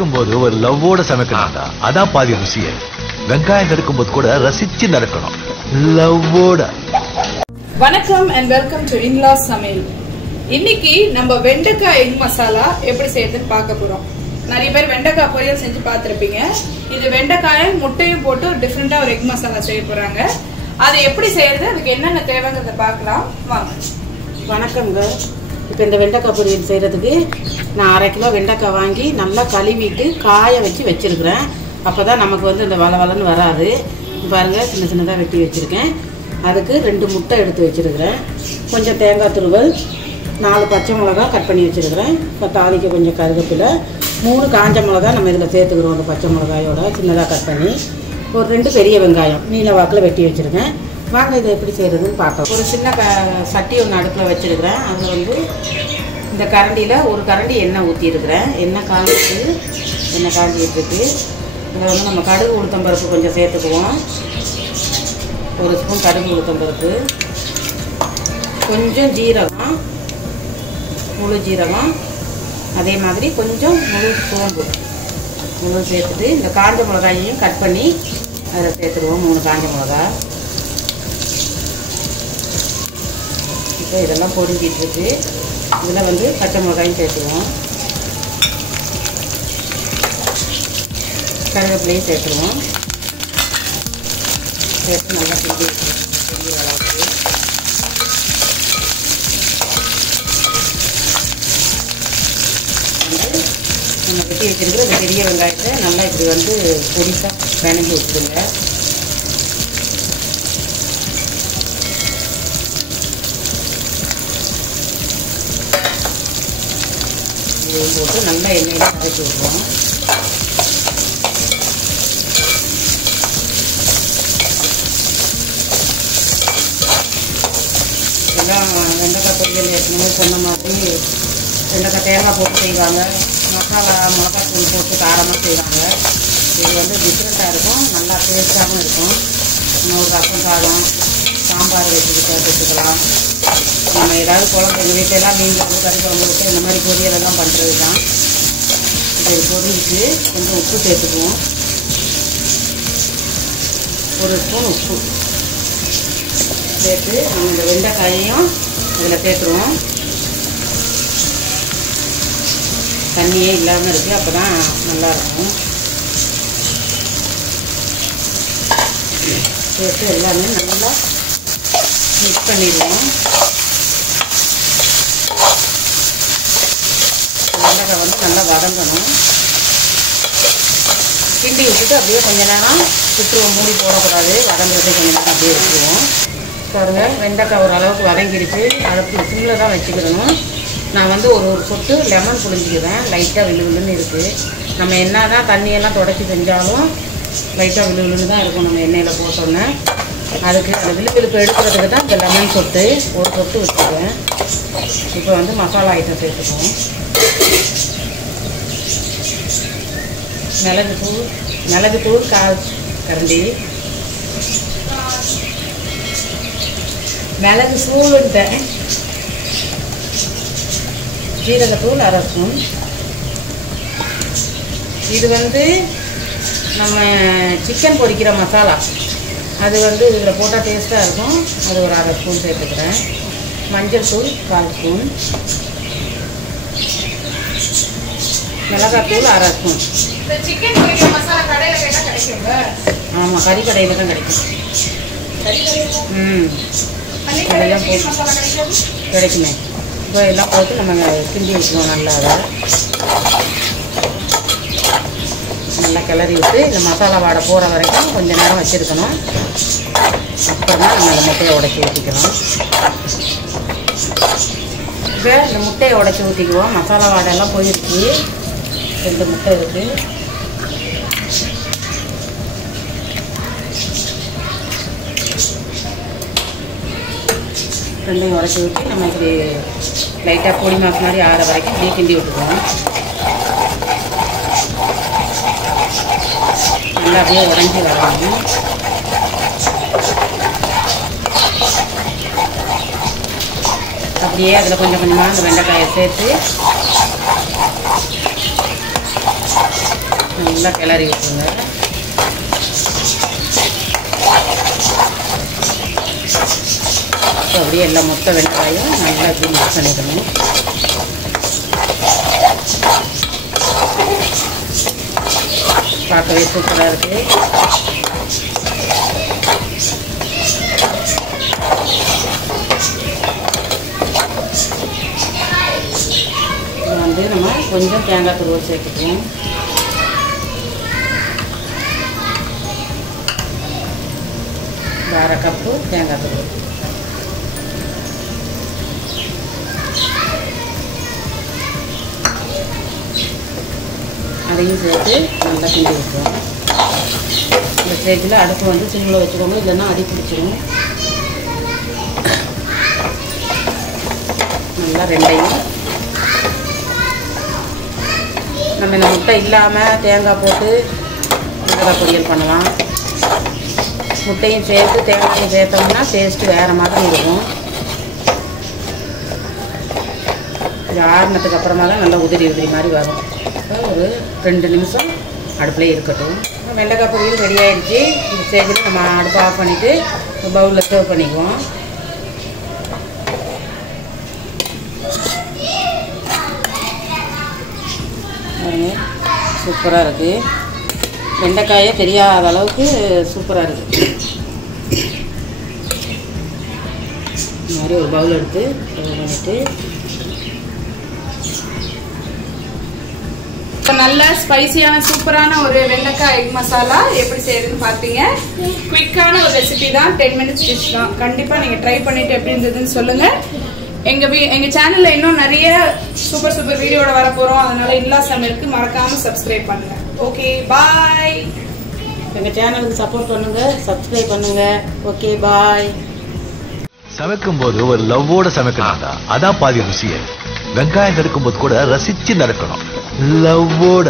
சமைக்கும்போது ஒரு லவ்வோட சமைக்கணும்டா. அதான் பாதி ருசியே. வெங்காயம் நறுக்கும்போது கூட ரசிச்சு நறுக்கணும், லவ்வோட. வணக்கம் அண்ட் வெல்கம் டு இன்லாஸ் சமையல். இன்னைக்கு நம்ம வெண்டைக்காய் எக் மசாலா எப்படி செய்யறதுன்னு பார்க்க போறோம். நிறைய பேர் வெண்டைக்காய் பொரியல் செஞ்சு பார்த்துருப்பீங்க. இது வெண்டைக்காயும் முட்டையும் போட்டு டிஃப்ரெண்டா ஒரு எக் மசாலா செய்ய போறாங்க. அதை எப்படி செய்யறது, அதுக்கு என்னென்ன தேவைங்கிறத பார்க்கலாம் வாங்க. வணக்கங்க. இப்போ இந்த வெண்டைக்காய் பொரியல் செய்கிறதுக்கு நான் 1/2 கிலோ வெண்டைக்காய் வாங்கி நல்லா கழுவிட்டு காய வச்சிருக்கிறேன். அப்போ தான் நமக்கு வந்து இந்த வளவளன்னு வராது. பாருங்கள், சின்ன சின்னதாக வெட்டி வச்சுருக்கேன். அதுக்கு 2 முட்டை எடுத்து வச்சுருக்கிறேன். கொஞ்சம் தேங்காய் துருவல், 4 பச்சை மிளகா கட் பண்ணி வச்சுருக்கிறேன். இப்போ தாளிக்க கொஞ்சம் கருவேப்பிலை, 3 காஞ்ச மிளகா நம்ம இதில் சேர்த்துக்கிறோம். அந்த பச்சை மிளகாயோட சின்னதாக கட் பண்ணி ஒரு 2 பெரிய வெங்காயம் நீல வாக்கில் வெட்டி வச்சுருக்கேன். வாங்க இதை எப்படி செய்கிறதுன்னு பார்க்கலாம். ஒரு சின்ன சட்டி ஒன்று அடுப்பில் வச்சுருக்கிறேன். அதில் வந்து இந்த கரண்டியில் ஒரு கரண்டி எண்ணெய் ஊற்றிருக்கிறேன். எண்ணெய் காஞ்சிட்டு இதில் வந்து நம்ம கடுகு உளுத்தம்பருப்பு கொஞ்சம் சேர்த்துக்குவோம். 1 ஸ்பூன் கடுகு உளுத்தம்பருப்பு, கொஞ்சம் ஜீரகம், முழு ஜீரகம், அதே மாதிரி கொஞ்சம் முழு சோம்பு சேர்த்துட்டு இந்த காஞ்ச மிளகாயையும் கட் பண்ணி அதில் சேர்த்துருவோம். 3 காஞ்ச மிளகா. இப்போ இதெல்லாம் பொரிஞ்சிட்ருக்கு. இதில் வந்து பச்சை மிளகாயும் சேர்த்துருவோம், கருவேப்பிலையும் சேர்த்துருவோம். சேர்த்து நல்லா கிண்டி அளவுக்கு வந்து நம்ம வெட்டி வச்சுருக்கிற இந்த பெரிய வெங்காயத்தை நல்லா இப்படி வந்து பொடிசாக பிணைஞ்சி வச்சுருங்க. இதையும் போட்டு நல்லா எண்ணெயில் வதக்கி விடுவோம். எல்லாம் வெண்டைக்காய் பொரியல் ஏற்கனவே சொன்ன மாதிரி வெண்டைக்காய் தேங்காய் போட்டு செய்வாங்க, மசாலா மிளகாத்தூள் போட்டு காரமாக செய்வாங்க. இது வந்து டிஃப்ரெண்ட்டாக இருக்கும், நல்லா டேஸ்ட்டாகவும் இருக்கும். நம்ம ஒரு ரசம் சாதம், சாம்பார் வச்சுக்கலாம். நம்ம ஏதாவது குழம்பு எங்கள் வீட்டிலலாம் மீன் குழம்பு, கறி குழம்பு வச்சு இந்த மாதிரி பொரியலெல்லாம் பண்ணுறது தான். இது பொரிஞ்சிட்டு கொஞ்சம் உப்பு சேர்த்துக்குவோம். 1 ஸ்பூன் உப்பு சேர்த்து நம்ம இந்த வெண்டைக்காயையும் இதில் சேர்த்துருவோம். தண்ணியே இல்லாமல் இருக்குது, அப்போ தான் நல்லாயிருக்கும். சேர்த்து எல்லாமே நல்லா மிக்ஸ் பண்ணிடுவோம். வெண்டைக்காய் வந்து நல்லா வதங்கணும். கிண்டி விட்டுட்டு அப்படியே கொஞ்சம் நேரம் விட்டுருவோம். மூடி போடக்கூடாது, வதங்குறது கொஞ்சம் நேரம் அப்படியே விட்டுருவோம். பாருங்கள், வெண்டைக்காய் ஓரளவுக்கு வதங்கிடுச்சு. அடுப்பு சிம்மில் தான் வச்சுக்கிடணும். நான் வந்து ஒரு சொட்டு லெமன் புழிஞ்சிக்கிறேன். லைட்டாக விழுவிழுன்னு இருக்குது. நம்ம என்ன தான் தண்ணியெல்லாம் தொடச்சி செஞ்சாலும் லைட்டாக விழுவிழுன்னு தான் இருக்கும் நம்ம எண்ணெயில் போட்டோன்னே. அதுக்கு அந்த விழுவிழுப்பு எடுக்கிறதுக்கு தான் இந்த லெமன் சொட்டு ஒரு சொட்டு வச்சுக்குவேன். இப்போ வந்து மசாலா ஐட்டம் சேர்த்துக்குவோம். மிளகுத்தூள் 1/4 கரண்டி, மிளகு சூளுன்ட்டேன். ஜீரகத்தூள் 1/2 ஸ்பூன். இது வந்து நம்ம சிக்கன் பொரிக்கிற மசாலா, அது வந்து இதில் போட்டால் டேஸ்ட்டாக இருக்கும். அது ஒரு 1/2 ஸ்பூன் சேர்த்துக்கிறேன். மஞ்சள் தூள் 1/4 ஸ்பூன், மிளகாத்தூள் 1/2 ஸ்பூன். சிக்கன் பொரிக்கிற மசாலா கடையில் கேட்டால் கிடைக்குங்க? ஆமாம், கறி கடையில் தான் கிடைக்கும். அதெல்லாம் போட்டு கிடைக்குமே. இப்போ எல்லாம் போட்டு நம்ம கிண்டி வச்சுக்கணும். நல்லா கிளறி விட்டு இந்த மசாலா வாடை போகிற வரைக்கும் கொஞ்சம் நேரம் வச்சுருக்கணும். அப்புறம் தான் நம்ம இந்த முட்டையை உடைச்சி ஊற்றிக்கலாம். இப்போ இந்த முட்டையை உடைச்சி ஊற்றிக்குவோம். மசாலா வாடெல்லாம் போயிடுச்சு. 2 முட்டை இருக்குது. ரெண்டையும் உடைச்சி ஊற்றி நம்ம இப்படி லைட்டாக பொடி மாசு மாதிரி ஆற வரைக்கும் இப்படியே கிண்டி விட்டுக்குவோம். நல்லா அப்படியே உடஞ்சி வரணும். அப்படியே அதில் கொஞ்சம் கொஞ்சமாக அந்த வெண்டைக்காயை சேர்த்து நல்லா கிளறி விட்டுருங்க. அப்படியே எல்லாம் மொத்த வெங்காயம் நல்லா இப்படி மிக்ஸ் பண்ணிக்கணும். பார்க்கவே சூப்பராக இருக்குது. வந்து நம்ம கொஞ்சம் தேங்காய் துருவல் சேர்த்துக்குவோம். அரை கப்பு தேங்காய் துருவல். அதையும் சேர்த்து நல்லா கிண்டி விட்டுருவோம். இந்த ஸ்டேஜில் அடுப்பு வந்து சிம்மில் வச்சுக்கோங்க, இல்லைன்னா அடி பிடிச்சிடும். நல்லா ரெண்டையும் நம்ம இந்த முட்டை இல்லாமல் தேங்காய் போட்டு வெண்டைக்காய் பொரியல் பண்ணலாம். முட்டையும் சேர்த்து தேங்காயும் சேர்த்தோம்னா டேஸ்ட்டு வேறு மாதிரி இருக்கும். இது ஆறுனதுக்கு அப்புறமா தான் நல்லா உதிரி மாதிரி வரும். ஒரு 2 நிமிஷம் அடுப்பில் இருக்கட்டும். வெண்டைக்காய் பொரியல் ரெடி ஆகிடுச்சு. இந்த ஸ்டேஜில் நம்ம அடுப்பை ஆஃப் பண்ணிவிட்டு பவுலில் சர்வ் பண்ணிக்குவோம். சூப்பராக இருக்குது. வெண்டைக்காயே தெரியாத அளவுக்கு சூப்பராக இருக்குது. இந்த மாதிரி ஒரு பவுல் எடுத்து பண்ணிட்டு நல்ல ஸ்பைசியான சூப்பரான ஒரு வெண்டைக்காய் எக் மசாலா எப்படி செய்யறதுன்னு பார்த்தீங்க. குவிக்கான ஒரு ரெசிபி தான், 10 மினிட்ஸ் டிஷ் தான். கண்டிப்பாக நீங்கள் ட்ரை பண்ணிட்டு எப்படி இருந்ததுன்னு சொல்லுங்கள். எங்க சேனல்ல இன்னும் நிறைய சூப்பர் வீடியோட வர போறோம். அதனால இன்லா சமையலுக்கு மறக்காம சப்ஸ்கிரைப் பண்ணுங்க. ஓகே, பாய். எங்க சேனலுக்கு சப்போர்ட் பண்ணுங்க, சப்ஸ்கிரைப் பண்ணுங்க. ஓகே, பாய். சமைக்கும் போது ஒரு லவ்வோட சமைக்கணும்டா, அதான் பாதி ருசியே. வெங்காயம் நறுக்கும் போது கூட ரசிச்சு நறுக்கணும், லவ்வோட.